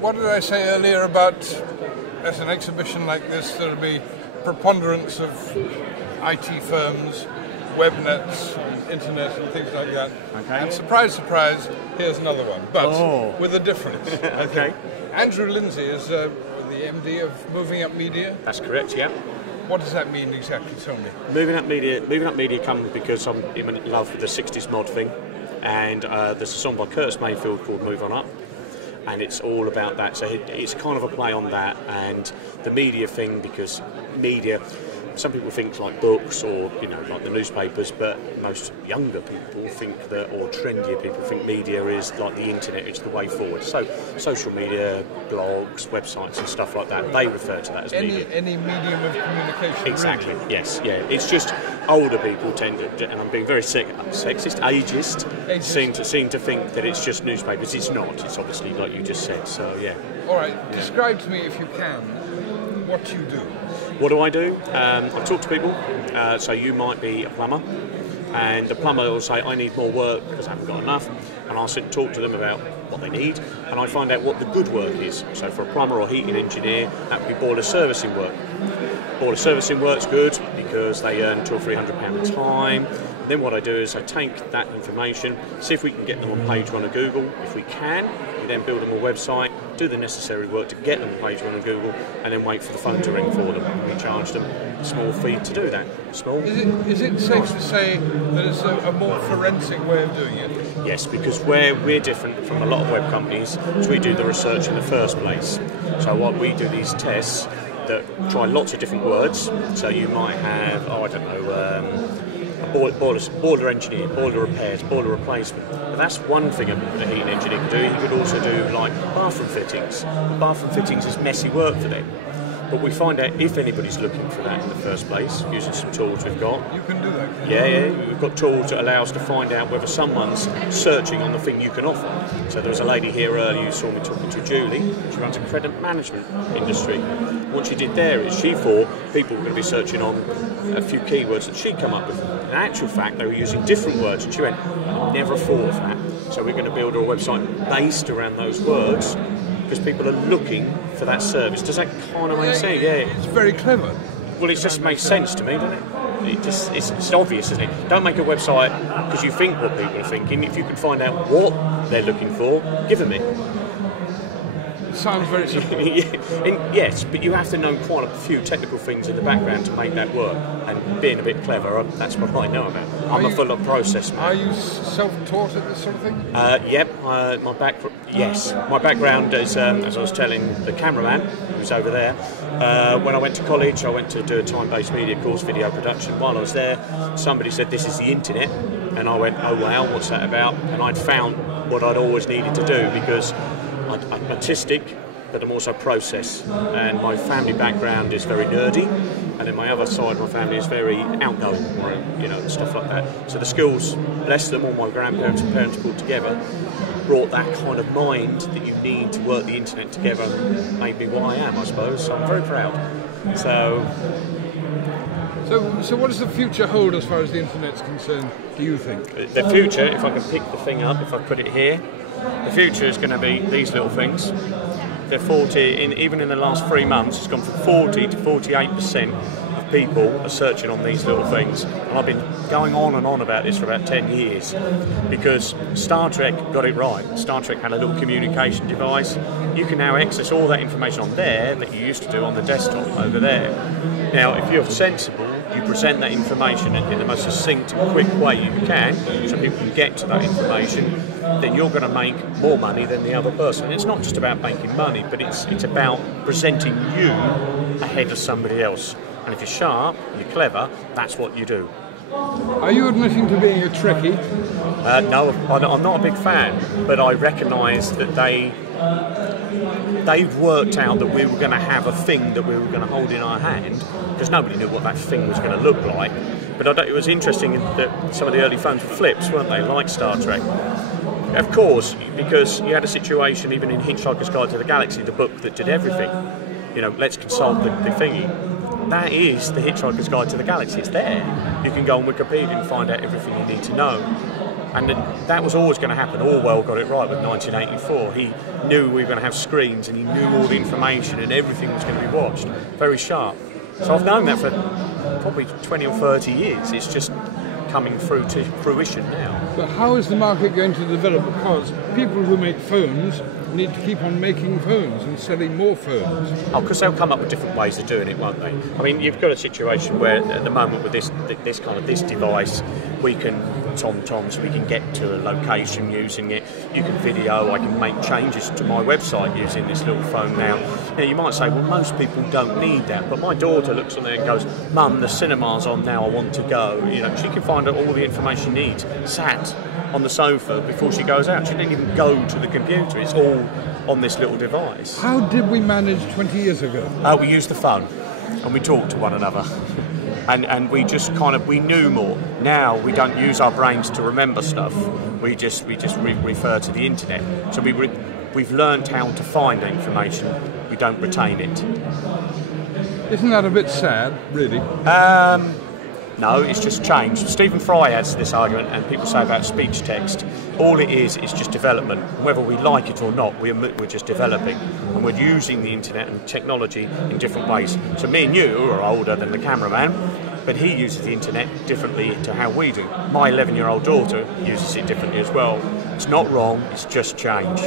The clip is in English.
what did I say earlier about, at an exhibition like this, there will be preponderance of IT firms, web nets, internet and things like that. Okay. And surprise, surprise, here's another one, but with a difference. Okay. Andrew Lindsay is the MD of Moving Up Media. That's correct, yeah. What does that mean exactly? Tell me. Moving Up Media comes because I'm in love with the 60s mod thing, and there's a song by Curtis Mayfield called Move On Up, and it's all about that. So it's kind of a play on that and the media thing, because media, some people think like books or, you know, like the newspapers, but most younger people think that, or trendier people think media is like the internet, it's the way forward. So social media, blogs, websites and stuff like that, they refer to that as media. Any medium of communication. Exactly, really. yes, yeah. It's just older people tend to, and I'm being very sexist, ageist. Seem to think that it's just newspapers. It's not, it's obviously like you just said, so yeah. All right, describe to me, if you can, what you do. What do? I talk to people, so you might be a plumber, and the plumber will say, I need more work because I haven't got enough, and I'll sit and talk to them about what they need, and I find out what the good work is. So for a plumber or heating engineer, that would be boiler servicing work. Boiler servicing work's good because they earn £200 or £300 a time. Then what I do is I take that information, see if we can get them on page one of Google. If we can, we then build them a website, do the necessary work to get them on page one of Google, and then wait for the phone to ring for them. We charge them a small fee to do that. Small. Is it safe to say that it's a more forensic way of doing it? Yes, because where we're different from a lot of web companies is we do the research in the first place. So what we do these tests that try lots of different words. So you might have, boiler engineer, boiler repairs, boiler replacement. But that's one thing a heating engineer can do. He could also do like bathroom fittings. Bathroom fittings is messy work for them. But we find out if anybody's looking for that in the first place, using some tools we've got. You can do that. Yeah, we've got tools that allow us to find out whether someone's searching on the thing you can offer. So there was a lady here earlier who saw me talking to Julie. She runs a credit management industry. What she did there is she thought people were going to be searching on a few keywords that she'd come up with. In actual fact, they were using different words, and she went, I never thought of that. So we're going to build a website based around those words, because people are looking for that service. Does that kind of make sense? Yeah. It's very clever. Well, it just makes sense to me, doesn't it? It's obvious, isn't it? Don't make a website because you think what people are thinking. If you can find out what they're looking for, give them it. Sounds very simple. Yes, but you have to know quite a few technical things in the background to make that work. And being a bit clever, that's what I know about. I'm a full of process man. Are you self-taught at this sort of thing? Yep. My background is, as I was telling the cameraman who's over there, when I went to college, I went to do a time-based media course, video production. While I was there, somebody said, this is the internet. And I went, oh wow, what's that about? And I'd found what I'd always needed to do, because I'm artistic, but I'm also process, and my family background is very nerdy, and then my other side of my family is very outgoing, stuff like that. So the skills, bless them, all my grandparents and parents pulled together, brought that kind of mind that you need to work the internet together, and made me what I am, I suppose. So I'm very proud. So what does the future hold as far as the internet's concerned, do you think? The future, if I can pick the thing up, if I put it here, the future is going to be these little things. They're 40, even in the last 3 months, it's gone from 40 to 48% of people are searching on these little things. And I've been going on and on about this for about 10 years, because Star Trek got it right. Star Trek had a little communication device. You can now access all that information on there that you used to do on the desktop over there. Now, if you're sensible, you present that information in the most succinct and quick way you can, so people can get to that information, then you're going to make more money than the other person. And it's not just about making money, but it's about presenting you ahead of somebody else. And if you're sharp, you're clever, that's what you do. Are you admitting to being a Trekkie? No, I'm not a big fan, but I recognise that they've worked out that we were going to have a thing that we were going to hold in our hand, because nobody knew what that thing was going to look like. But it was interesting that some of the early phones were flips, weren't they, like Star Trek? Of course, because you had a situation even in Hitchhiker's Guide to the Galaxy, the book that did everything. Let's consult the thingy. That is the Hitchhiker's Guide to the Galaxy. It's there. You can go on Wikipedia and find out everything you need to know. And that was always going to happen. Orwell got it right with 1984. He knew we were going to have screens, and he knew all the information, and everything was going to be watched. Very sharp. So I've known that for probably 20 or 30 years. It's just coming through to fruition now. But how is the market going to develop? Because people who make phones need to keep on making phones and selling more phones. Oh, because they'll come up with different ways of doing it, won't they? I mean, you've got a situation where at the moment with this device, we can TomToms, we can get to a location using it. You can video. I can make changes to my website using this little phone now. Now you might say, well, most people don't need that, but my daughter looks on there and goes, "Mum, the cinema's on now. I want to go." You know, she can find out all the information she needs sat on the sofa before she goes out. She didn't even go to the computer. It's all on this little device. How did we manage 20 years ago? We used the phone and we talked to one another. And we just we knew more. Now we don't use our brains to remember stuff. We just refer to the internet. So we've learned how to find information. We don't retain it. Isn't that a bit sad, really? No, it's just changed. Stephen Fry has this argument, and people say about speech text. All it is just development. Whether we like it or not, we're just developing, and we're using the internet and technology in different ways. So me and you are older than the cameraman, but he uses the internet differently to how we do. My 11-year-old daughter uses it differently as well. It's not wrong, it's just change.